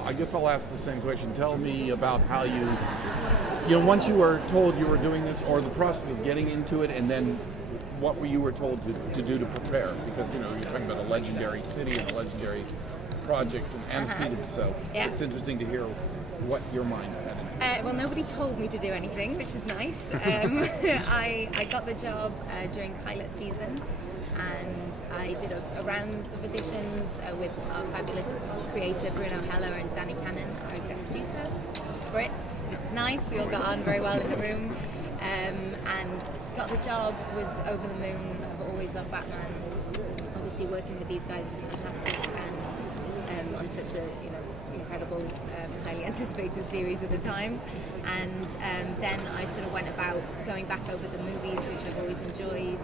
I guess I'll ask the same question. Tell me about how once you were told you were doing this, or the process of getting into it, and then what you were told to do to prepare, because you're talking about a legendary city and a legendary project and antecedents, so it's interesting to hear what your mind had into it. Well, nobody told me to do anything, which is nice. I got the job during pilot season, and I did a rounds of auditions with our fabulous creator Bruno Heller and Danny Cannon, our exec producer, Brits, which is nice. We all got on very well in the room, and got the job, was over the moon. I've always loved Batman. Obviously working with these guys is fantastic, and on such a incredible, highly anticipated series at the time. And then I sort of went about going back over the movies, which I've always enjoyed,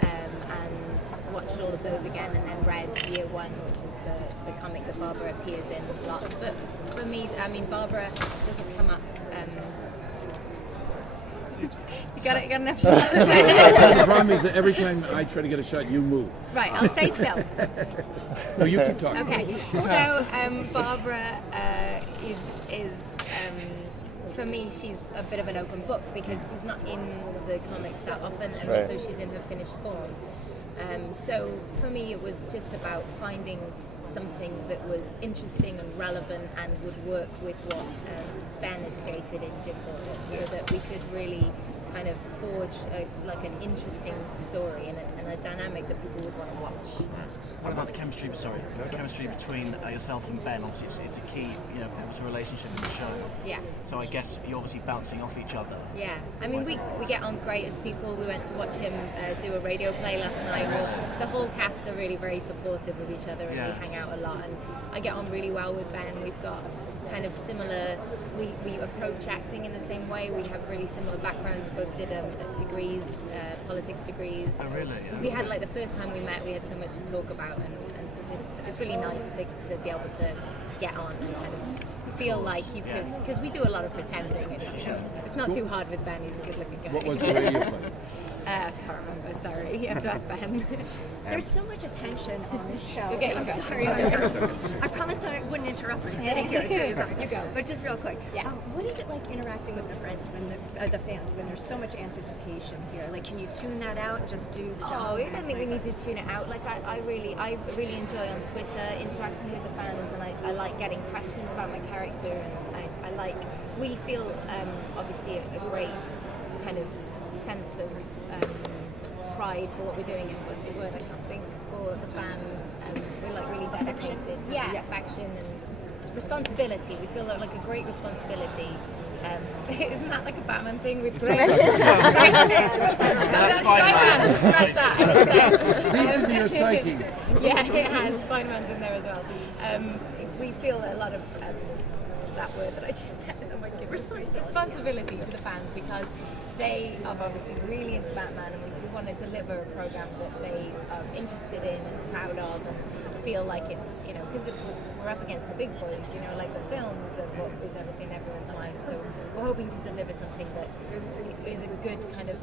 and watched all of those again, and then read Year One, which is the comic that Barbara appears in lots. But for me, Barbara doesn't come up. You got enough shots. The problem is that every time I try to get a shot, you move. Right, I'll stay still. No, you keep talking. Okay, so Barbara is for me, she's a bit of an open book because she's not in the comics that often, and also she's in her finished form. So for me, it was just about finding something that was interesting and relevant and would work with what Ben has created in Jim Gordon, so that we could really kind of forge an interesting story and a dynamic that people would want to watch. What about the chemistry? The chemistry between yourself and Ben. Obviously, it's a key, pivotal relationship in the show. Yeah. So I guess you're obviously bouncing off each other. Yeah. I mean, we get on great as people. We went to watch him do a radio play last night. The whole cast are really very supportive of each other, and we hang out a lot. And I get on really well with Ben. We've got kind of similar. We approach acting in the same way. We have really similar backgrounds. Both did degrees, politics degrees. Oh, really? Yeah. We had the first time we met, we had so much to talk about, and just it's really nice to be able to get on and kind of feel like you could, because we do a lot of pretending. It's not too hard with Ben. He's a good-looking guy. What was the radio play? I can't remember. Sorry, you have to ask Ben. There's so much attention on this show. Okay, I'm sorry. I promised I wouldn't interrupt my sitting here. So You go. But just real quick. Yeah. What is it like interacting with the friends the fans when there's so much anticipation here? Like, can you tune that out and just do the job? I don't think we need to tune it out. I really enjoy on Twitter interacting with the fans, and I like getting questions about my character, and we feel obviously a great kind of sense of pride for what we're doing, and what's the word I can't think, for the fans. We're really dedicated. Affection and it's responsibility. We feel like a great responsibility. Isn't that like a Batman thing with great? That's Spider-Man. Scratch that. It's seeped into your psyche. Yeah, it has. Spider-Man's in there as well. We feel a lot of that word that I just said. Oh my goodness. Responsibility to the fans, because they are obviously really into Batman, and we want to deliver a program that they are interested in and proud of, and feel like it's, because we're up against the big boys, like the films and what is everything in everyone's mind. So we're hoping to deliver something that is a good kind of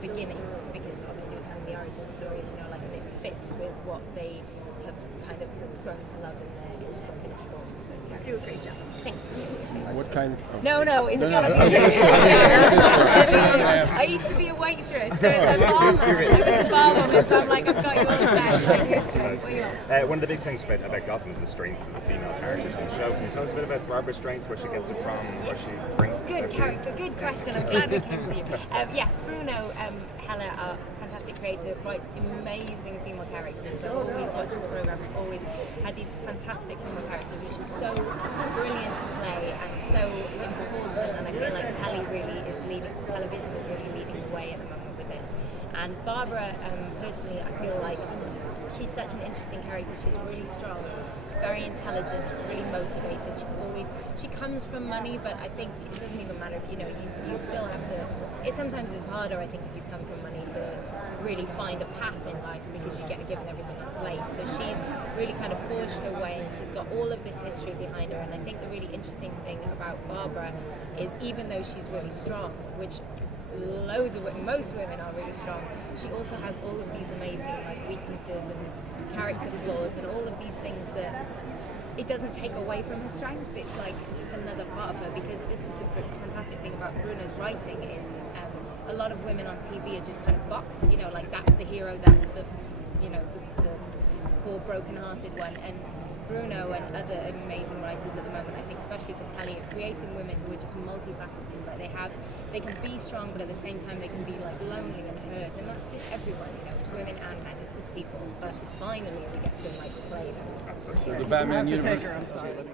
beginning, because obviously we're telling the origin stories, and it fits with what they have kind of grown to love in their finished form. Do a great job. Thank you. What kind of... No, it's gotta be. I used to be a waitress, so it's a barman. I was a barwoman, so I'm like, I've got you all set. One of the big things about Gotham is the strength of the female characters in the show. Can you tell us a bit about Barbara's strength, where she gets it from, where she brings it? Good character, good question. I'm glad we came to you. Yes, Bruno Heller, our fantastic creator, writes amazing female characters. I've always watched his programs, always had these fantastic female characters, which is so brilliant to play and so important. And I feel like television is really leading the way at the moment with this. And Barbara, personally, I feel like she's such an interesting character. She's really strong, very intelligent, she's really motivated. She comes from money, but I think it doesn't even matter if you still have to. Sometimes it's harder, I think, if you come from money to really find a path in life, because you get given everything on plate. So she's really kind of forged her way, and she's got all of this history behind her. And I think the really interesting thing about Barbara is, even though she's really strong, which most women are really strong, she also has all of these amazing weaknesses and character flaws, and all of these things that it doesn't take away from her strength. It's like just another part of her, because this is the fantastic thing about Bruno's writing is a lot of women on TV are just kind of boxed, you know, like that's the hero, that's the, you know, the poor broken-hearted one. And Bruno and other amazing writers at the moment, I think especially for telly, are creating women who are just multifaceted. Like they can be strong, but at the same time they can be like lonely and hurt, and that's just everyone, you know, it's women and men, it's just people. But finally we get to like play those. So the Batman universe.